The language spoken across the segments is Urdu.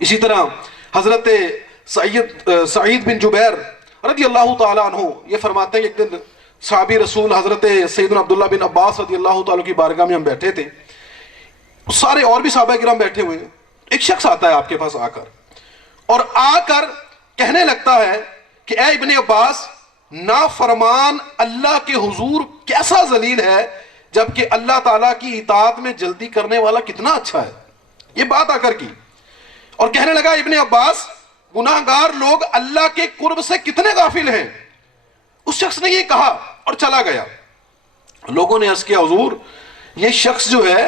اسی طرح حضرت سعید بن جبیر رضی اللہ تعالیٰ عنہ یہ فرماتے ہیں کہ ایک دن صحابی رسول حضرت سیدنا عبداللہ بن عباس رضی اللہ تعالیٰ کی بارگاہ میں ہم بیٹھے تھے، سارے اور بھی صحابہ کرام بیٹھے ہوئے ہیں، ایک شخص آتا ہے آپ کے پاس آ کر کہنے لگتا ہے کہ اے ابن عباس، نافرمان اللہ کے حضور کیسا ذلیل ہے، جبکہ اللہ تعالیٰ کی اطاعت میں جلدی کرنے والا کتنا اچھا ہے۔ یہ بات آ کر کی اور کہنے لگا ابن عباس، گناہگار لوگ اللہ کے قرب سے کتنے غافل ہیں۔ اس شخص نے یہ کہا اور چلا گیا۔ لوگوں نے عرض کیا حضور، یہ شخص جو ہے،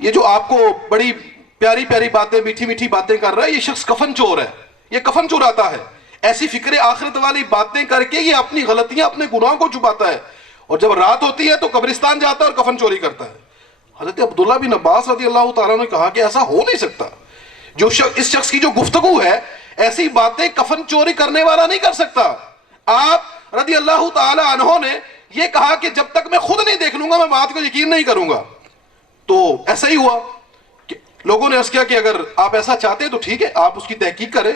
یہ جو آپ کو بڑی پیاری پیاری باتیں، میٹھی میٹھی باتیں کر رہا ہے، یہ شخص کفن چور ہے، یہ کفن چوراتا ہے، ایسی فکر آخرت والی باتیں کر کے یہ اپنی غلطیاں، اپنے گناہوں کو چھپاتا ہے، اور جب رات ہوتی ہے تو قبرستان جاتا ہے اور کفن چوری کرتا ہے۔ حضرت عبداللہ بن عباس رضی اللہ تعالیٰ نے کہا کہ ایسا ہو نہیں سکتا، جو اس شخص کی جو گفتگو ہے، ایسی باتیں کفن چوری کرنے والا نہیں کر سکتا۔ آپ رضی اللہ تعالیٰ عنہ نے یہ کہا کہ جب تک میں خود نہیں دیکھ لوں گا میں بات کو یقین نہیں کروں گا۔ تو ایسا ہی ہوا کہ لوگوں نے عرض کیا کہ اگر آپ ایسا چاہتے ہیں تو ٹھیک ہے، آپ اس کی تحقیق کریں،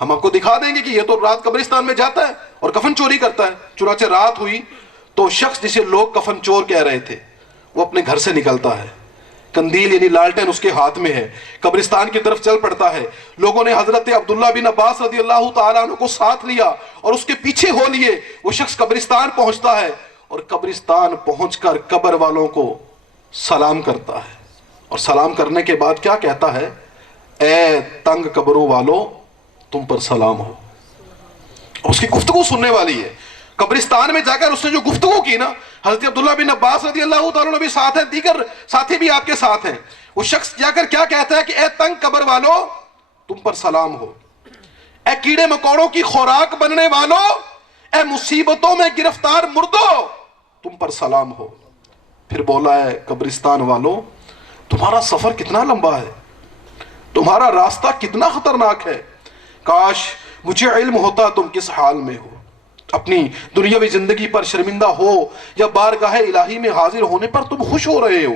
ہم آپ کو دکھا دیں گے کہ یہ تو رات قبرستان میں جاتا ہے اور کفن چوری کرتا ہے۔ چنانچہ رات ہوئی تو شخص جسے لوگ کفن چور کہہ رہے تھے وہ اپنے گھر سے نکلتا ہے، کندیل یعنی لالٹین اس کے ہاتھ میں ہے، قبرستان کی طرف چل پڑتا ہے۔ لوگوں نے حضرت عبداللہ بن عباس رضی اللہ تعالیٰ عنہ کو ساتھ لیا اور اس کے پیچھے ہو لیے۔ وہ شخص قبرستان پہنچتا ہے اور قبرستان پہنچ کر قبر والوں کو سلام کرتا ہے، اور سلام کرنے کے بعد کیا کہتا ہے؟ اے تنگ قبروں والو، تم پر سلام ہو۔ اس کی گفتگو سننے والی ہے۔ قبرستان میں جا کر اس نے جو گفتگو کی نا، حضرت عبداللہ بن عباس رضی اللہ تعالیٰ عنہ بھی ساتھ ہیں، دیگر ساتھی بھی آپ کے ساتھ ہیں۔ وہ شخص جا کر کیا کہتا ہے کہ اے تنگ قبر والو، تم پر سلام ہو۔ اے کیڑے مکوڑوں کی خوراک بننے والو، اے مصیبتوں میں گرفتار مردو، تم پر سلام ہو۔ پھر بولا ہے قبرستان والو، تمہارا سفر کتنا لمبا ہے، تمہارا راستہ کتنا خطرناک ہے، کاش مجھے علم ہوتا تم کس حال میں ہو، اپنی دنیاوی زندگی پر شرمندہ ہو یا بارگاہ الہی میں حاضر ہونے پر تم خوش ہو رہے ہو۔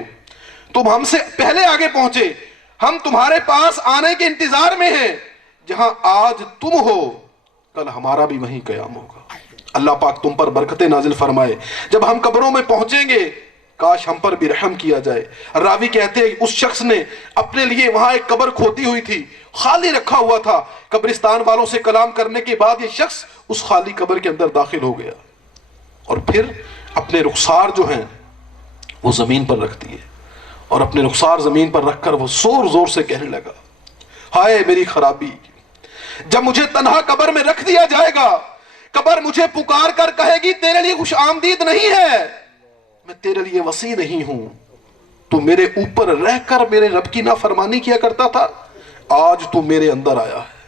تم ہم سے پہلے آگے پہنچے، ہم تمہارے پاس آنے کے انتظار میں ہیں، جہاں آج تم ہو کل ہمارا بھی وہیں قیام ہوگا۔ اللہ پاک تم پر برکتیں نازل فرمائے۔ جب ہم قبروں میں پہنچیں گے کاش ہم پر بھی رحم کیا جائے۔ راوی کہتے ہیں اس شخص نے اپنے لیے وہاں ایک قبر کھودی ہوئی تھی، خالی رکھا ہوا تھا۔ قبرستان والوں سے کلام کرنے کے بعد یہ شخص اس خالی قبر کے اندر داخل ہو گیا اور پھر اپنے رخسار جو ہیں وہ زمین پر رکھ دیے، اور اپنے رخسار زمین پر رکھ کر وہ زور زور سے کہنے لگا، ہائے میری خرابی، جب مجھے تنہا قبر میں رکھ دیا جائے گا، قبر مجھے پکار کر کہے گی تیرے لیے خوش آمدید نہیں ہے، میں تیرے لیے وسیع نہیں ہوں، تو میرے اوپر رہ کر میرے رب کی نافرمانی کیا کرتا تھا، آج تو میرے اندر آیا ہے،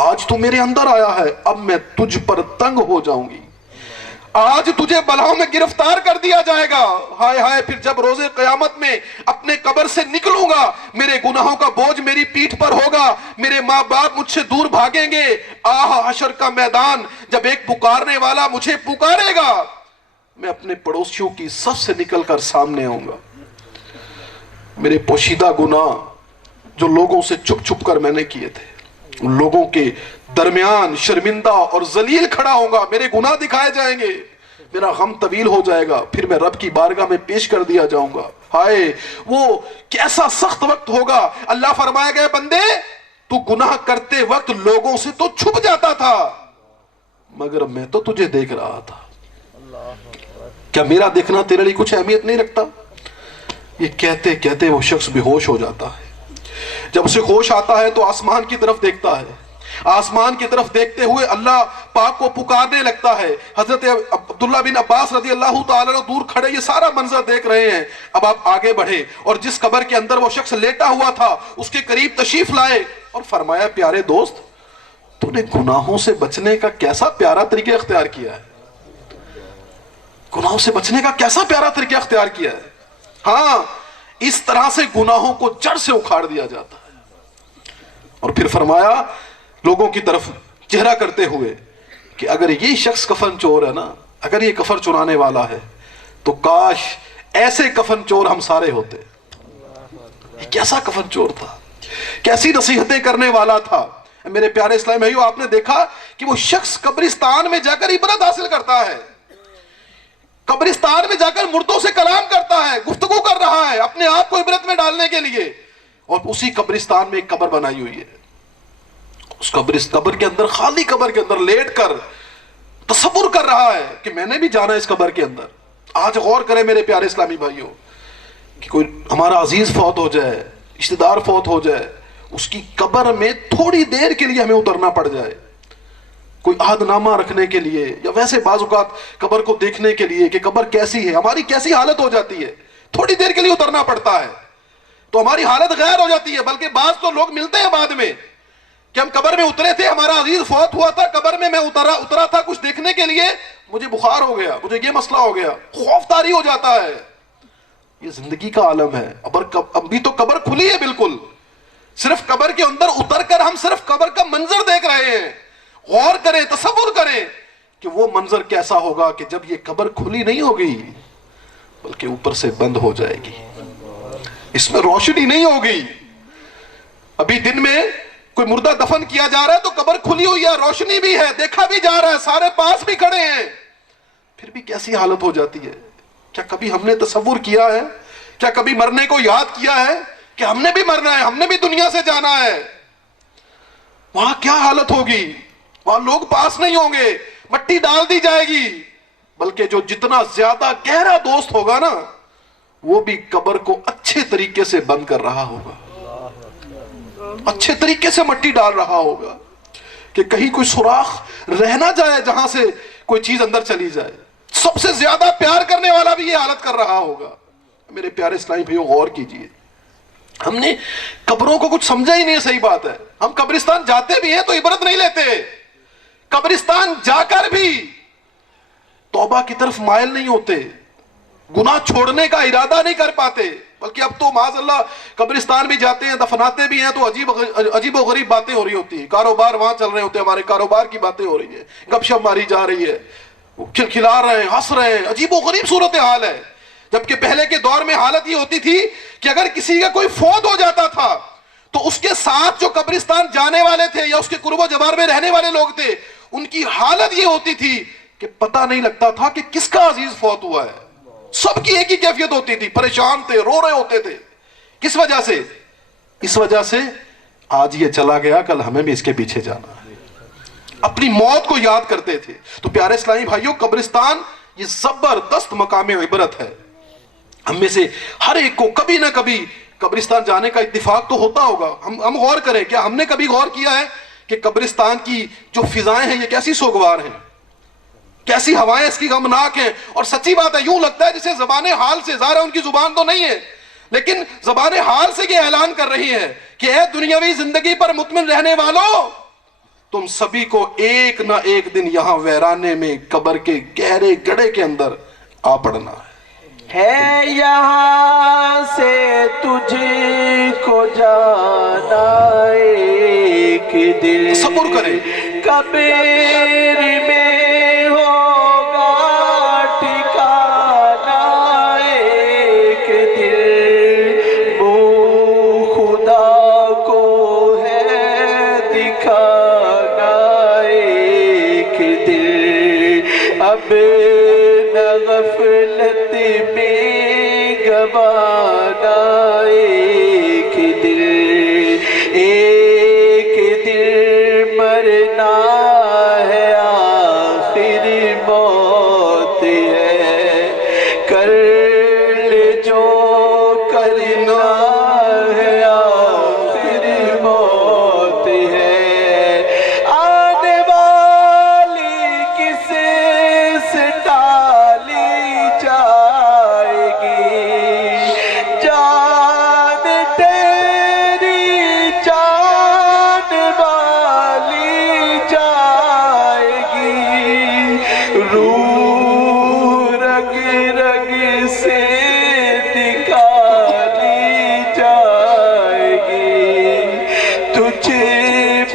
آج تو میرے اندر آیا ہے، اب میں تجھ پر تنگ ہو جاؤں گی، آج تجھے بلاؤں میں گرفتار کر دیا جائے گا۔ ہائے ہائے، پھر جب روز قیامت میں اپنے قبر سے نکلوں گا، میرے گناہوں کا بوجھ میری پیٹھ پر ہوگا، میرے ماں باپ مجھ سے دور بھاگیں گے۔ آہ حشر کا میدان، جب ایک پکارنے والا مجھے پکارے گا، میں اپنے پڑوسیوں کی صف سے نکل کر سامنے آؤں گا، میرے پوشیدہ گناہ جو لوگوں سے چھپ چھپ کر میں نے کیے تھے، ان لوگوں کے درمیان شرمندہ اور ذلیل کھڑا ہوں گا، میرے گناہ دکھائے جائیں گے، میرا غم طویل ہو جائے گا، پھر میں رب کی بارگاہ میں پیش کر دیا جاؤں گا۔ ہائے وہ کیسا سخت وقت ہوگا۔ اللہ فرمائے گئے بندے، تو گناہ کرتے وقت لوگوں سے تو چھپ جاتا تھا، مگر میں تو تجھے دیکھ رہا تھا، کیا میرا دیکھنا تیرے لیے کچھ اہمیت نہیں رکھتا؟ یہ کہتے کہتے وہ شخص بے ہوش ہو جاتا ہے۔ جب اسے ہوش آتا ہے تو آسمان کی طرف دیکھتا ہے، آسمان کی طرف دیکھتے ہوئے اللہ پاک کو پکارنے لگتا ہے۔ حضرت عبداللہ بن عباس رضی اللہ تعالیٰ عنہ دور کھڑے یہ سارا منظر دیکھ رہے ہیں۔ اب آپ آگے بڑھے اور جس قبر کے اندر وہ شخص لیٹا ہوا تھا اس کے قریب تشریف لائے اور فرمایا، پیارے دوست، تو نے گناہوں سے بچنے کا کیسا پیارا طریقہ اختیار کیا ہے، گناہوں سے بچنے کا کیسا پیارا طریقہ اختیار کیا ہے۔ ہاں، اس طرح سے گناہوں کو جڑ سے اکھاڑ دیا جاتا ہے۔ اور پھر فرمایا لوگوں کی طرف چہرہ کرتے ہوئے کہ اگر یہ شخص کفن چور ہے نا، اگر یہ کفن چرانے والا ہے، تو کاش ایسے کفن چور ہم سارے ہوتے۔ یہ کیسا کفن چور تھا، کیسی نصیحتیں کرنے والا تھا. میرے پیارے اسلام بھائیو، آپ نے دیکھا کہ وہ شخص قبرستان میں جا کر عبرت حاصل کرتا ہے، قبرستان میں جا کر مردوں سے کلام کرتا ہے، گفتگو کر رہا ہے اپنے آپ کو عبرت میں ڈالنے کے لیے. اور اسی قبرستان میں ایک قبر بنائی ہوئی ہے، اس قبر کے اندر، خالی قبر کے اندر لیٹ کر تصور کر رہا ہے کہ میں نے بھی جانا ہے اس قبر کے اندر. آج غور کریں میرے پیارے اسلامی بھائیوں کہ کوئی ہمارا عزیز فوت ہو جائے، رشتہ دار فوت ہو جائے، اس کی قبر میں تھوڑی دیر کے لیے ہمیں اترنا پڑ جائے، کوئی عہد نامہ رکھنے کے لیے یا ویسے بعض اوقات قبر کو دیکھنے کے لیے کہ قبر کیسی ہے، ہماری کیسی حالت ہو جاتی ہے، تھوڑی دیر کے لیے اترنا پڑتا ہے تو ہماری حالت غیر ہو جاتی ہے. بلکہ بعض تو لوگ ملتے ہیں بعد میں کہ ہم قبر میں اترے تھے، ہمارا عزیز فوت ہوا تھا، قبر میں اترا تھا کچھ دیکھنے کے لیے، مجھے بخار ہو گیا، مجھے یہ مسئلہ ہو گیا، خوف طاری ہو جاتا ہے. یہ زندگی کا عالم ہے. ابھی تو قبر کھلی ہے بالکل، صرف قبر کے اندر اتر کر ہم صرف قبر کا منظر دیکھ رہے ہیں. غور کریں، تصور کریں کہ وہ منظر کیسا ہوگا کہ جب یہ قبر کھلی نہیں ہوگی بلکہ اوپر سے بند ہو جائے گی، اس میں روشنی نہیں ہوگی. ابھی دن میں کوئی مردہ دفن کیا جا رہا ہے تو قبر کھلی ہوئی ہے، روشنی بھی ہے، دیکھا بھی جا رہا ہے، سارے پاس بھی کھڑے ہیں، پھر بھی کیسی حالت ہو جاتی ہے. کیا کبھی ہم نے تصور کیا ہے، کیا کبھی مرنے کو یاد کیا ہے کہ ہم نے بھی مرنا ہے، ہم نے بھی دنیا سے جانا ہے؟ وہاں کیا حالت ہوگی؟ وہاں لوگ پاس نہیں ہوں گے، مٹی ڈال دی جائے گی، بلکہ جو جتنا زیادہ گہرا دوست ہوگا نا وہ بھی قبر کو اچھے طریقے سے بند کر رہا ہوگا، اچھے طریقے سے مٹی ڈال رہا ہوگا کہ کہیں کوئی سوراخ رہ نہ جائے جہاں سے کوئی چیز اندر چلی جائے. سب سے زیادہ پیار کرنے والا بھی یہ حالت کر رہا ہوگا. میرے پیارے اسلامی بھائیو غور کیجئے، ہم نے قبروں کو کچھ سمجھا ہی نہیں. صحیح بات ہے، ہم قبرستان جاتے بھی ہیں تو عبرت نہیں لیتے، قبرستان جا کر بھی توبہ کی طرف مائل نہیں ہوتے، گناہ چھوڑنے کا ارادہ نہیں کر پاتے. بلکہ اب تو معاذ اللہ قبرستان بھی جاتے ہیں، دفناتے بھی ہیں تو عجیب و غریب باتیں ہو رہی ہوتی ہیں، کاروبار وہاں چل رہے ہوتے ہیں، ہمارے کاروبار کی باتیں ہو رہی ہیں، گپ شپ ماری جا رہی ہے، کھلکھلا رہے ہیں، ہنس رہے ہیں، عجیب و غریب صورتحال ہے. جبکہ پہلے کے دور میں حالت یہ ہوتی تھی کہ اگر کسی کا کوئی فوت ہو جاتا تھا تو اس کے ساتھ جو قبرستان جانے والے تھے یا اس کے قرب و جوار میں رہنے والے لوگ تھے، ان کی حالت یہ ہوتی تھی کہ پتہ نہیں لگتا تھا کہ کس کا عزیز فوت ہوا ہے. سب کی ایک ہی کیفیت ہوتی تھی، پریشان تھے، رو رہے ہوتے تھے. کس وجہ سے؟ اس وجہ سے آج یہ چلا گیا، کل ہمیں بھی اس کے پیچھے جانا ہے. اپنی موت کو یاد کرتے تھے. تو پیارے اسلامی بھائیوں، قبرستان یہ زبردست مقام عبرت ہے. ہم میں سے ہر ایک کو کبھی نہ کبھی قبرستان جانے کا اتفاق تو ہوتا ہوگا. ہم غور کریں، کیا ہم نے کبھی غور کیا ہے کہ قبرستان کی جو فضائیں ہیں یہ کیسی سوگوار ہیں، کیسی ہوائیں اس کی غمناک ہیں. اور سچی بات ہے، یوں لگتا ہے جسے زبان حال سے، ظاہر ہے ان کی زبان تو نہیں ہے لیکن زبان حال سے یہ اعلان کر رہی ہے کہ اے دنیاوی زندگی پر مطمئن رہنے والوں، تم سبھی کو ایک نہ ایک دن یہاں ویرانے میں قبر کے گہرے گڑھے کے اندر آ پڑنا ہے. یہاں سے تجھ کو جانا ایک دن، تصور کریں، قبر میں ہوگا ٹھکانا ایک دن، وہ خدا کو ہے دکھانا ایک دن. اب نہ غفلت میں گوانا ایک دن، ایک دن مرنا ہے، آخر موت ہے. کر لے جو کرنا ہے، آخر موت ہے. آنے والی کسے سے ٹالی جائے گی، جان تیری جان والی جائے گی. روح رگ رگ سے نکالی جائے گی. تجھ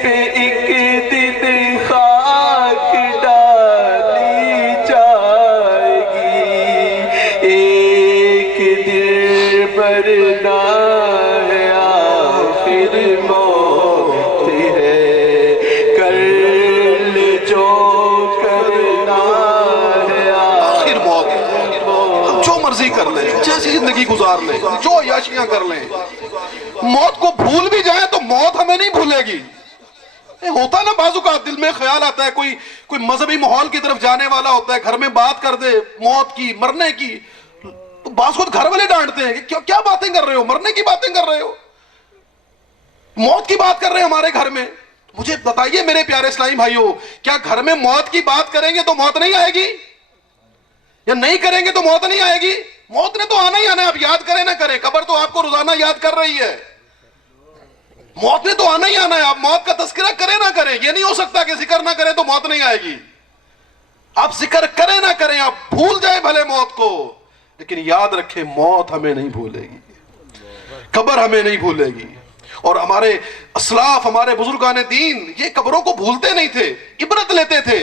پہ ایک دن خاک ڈالی جائے گی. ایک دن مرنا ہے، آخر گزار لیں، جو عیاشیاں کر لیں، موت کو بھول بھی جائیں تو موت ہمیں نہیں بھولے گی۔ ہوتا نا بعض اوقات دل میں خیال آتا ہے، کوئی مذہبی ماحول کی طرف جانے والا ہوتا ہے، گھر میں بات کر دے موت کی، مرنے کی، تو بعض اوقات گھر والے ڈانٹتے ہیں کہ کیا باتیں کر رہے ہو، مرنے کی باتیں کر رہے ہو، موت کی بات کر رہے ہیں ہمارے گھر میں۔ مجھے بتائیے میرے پیارے اسلامی بھائیوں، کیا گھر میں موت کی بات کریں گے تو موت نہیں آئے گی، یا نہیں کریں گے تو موت نہیں آئے گی؟ موت نے تو آنا ہی آنا ہے، آپ یاد کریں نہ کریں، قبر تو آپ کو روزانہ یاد کر رہی ہے، موت نے تو آنا ہی آنا ہے، آپ موت کا تذکرہ کریں نہ کریں، یہ نہیں ہو سکتا کہ ذکر نہ کریں تو موت نہیں آئے گی۔ آپ ذکر کریں نہ کریں، آپ بھول جائیں بھلے موت کو، لیکن یاد رکھیں موت ہمیں نہیں بھولے گی، قبر ہمیں نہیں بھولے گی۔ اور ہمارے اسلاف، ہمارے بزرگان دین یہ قبروں کو بھولتے نہیں تھے، عبرت لیتے تھے،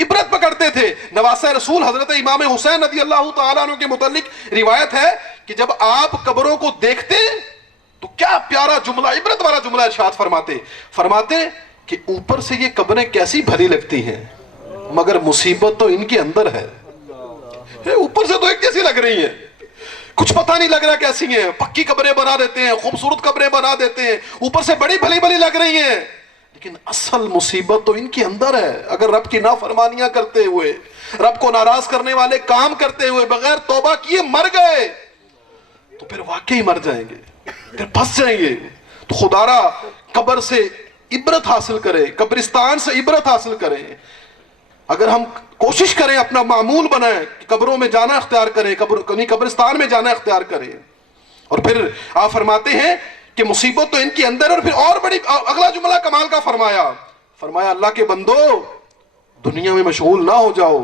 عبرت پکڑتے تھے۔ نواسہ رسول حضرت امام حسین رضی اللہ تعالیٰ عنہ کے متعلق روایت ہے کہ جب آپ قبروں کو دیکھتے تو کیا پیارا جملہ، عبرت والا جملہ ارشاد فرماتے کہ اوپر سے یہ قبریں کیسی بھلی لگتی ہیں مگر مصیبت تو ان کے اندر ہے۔ اوپر سے تو ایک جیسی لگ رہی ہیں، کچھ پتہ نہیں لگ رہا کیسی ہیں، پکی قبریں بنا دیتے ہیں، خوبصورت قبریں بنا دیتے ہیں، اوپر سے بڑی بھلی لگ رہی ہیں، لیکن اصل مصیبت تو ان کے اندر ہے۔ اگر رب کی نافرمانیاں کرتے ہوئے، رب کو ناراض کرنے والے کام کرتے ہوئے بغیر توبہ کیے مر گئے تو پھر واقعی مر جائیں گے، پھر پھنس جائیں گے۔ تو خدا را قبر سے عبرت حاصل کریں، قبرستان سے عبرت حاصل کریں۔ اگر ہم کوشش کریں، اپنا معمول بنائیں، قبروں میں جانا اختیار کریں، قبرستان میں جانا اختیار کریں۔ اور پھر آپ فرماتے ہیں کہ مصیبت تو ان کے اندر، اور پھر اور بڑی اگلا جملہ کمال کا فرمایا اللہ کے بندو دنیا میں مشغول نہ ہو جاؤ،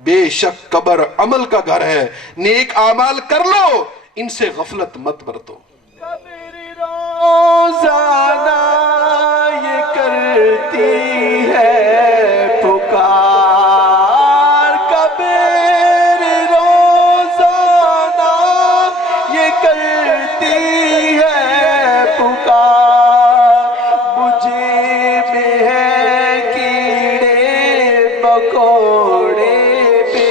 بے شک قبر عمل کا گھر ہے، نیک اعمال کر لو، ان سے غفلت مت برتو۔ روزانہ یہ کرتی ہے پکار، قبر روزانہ یہ کرتی ہے پکار، مجھے میں ہے کیڑے مکوڑے بے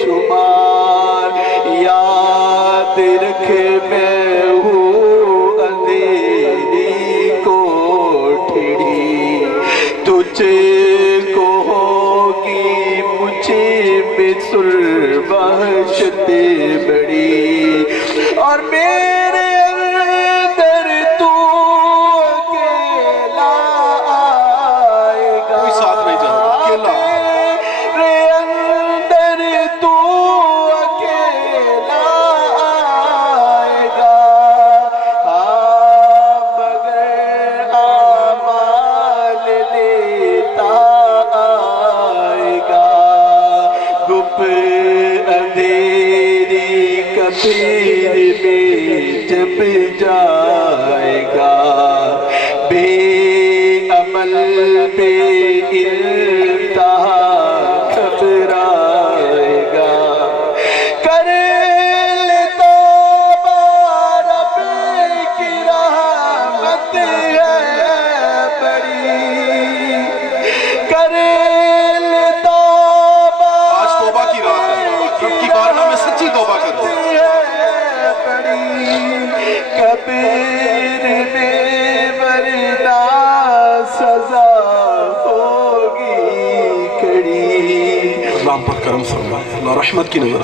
شمار، یاد رکھ میں کو ہوگی مجھے میں وحشت بڑی، اور میرے اندر تو اکیلا آئے گا، کوئی ساتھ نہیں جانا، اکیلا۔ میرے اندر تو اکیلا آئے گا، مگر آمال لیتا آئے گا، گپ اندھیری کبیر میں جب جائے گا، بے عمل بے انتہا گھبرائے گا، کر لے توبہ رب کی رحمت ہے بڑی، کر لے توبہ آج توبہ کی رات ہے، رب کی بارگاہ میں سچی توبہ کرو۔ کبیر میں ورنہ سزا ہوگی کڑی۔ اللہ ہم پر کرم فرمائے، اللہ رحمت کی نظر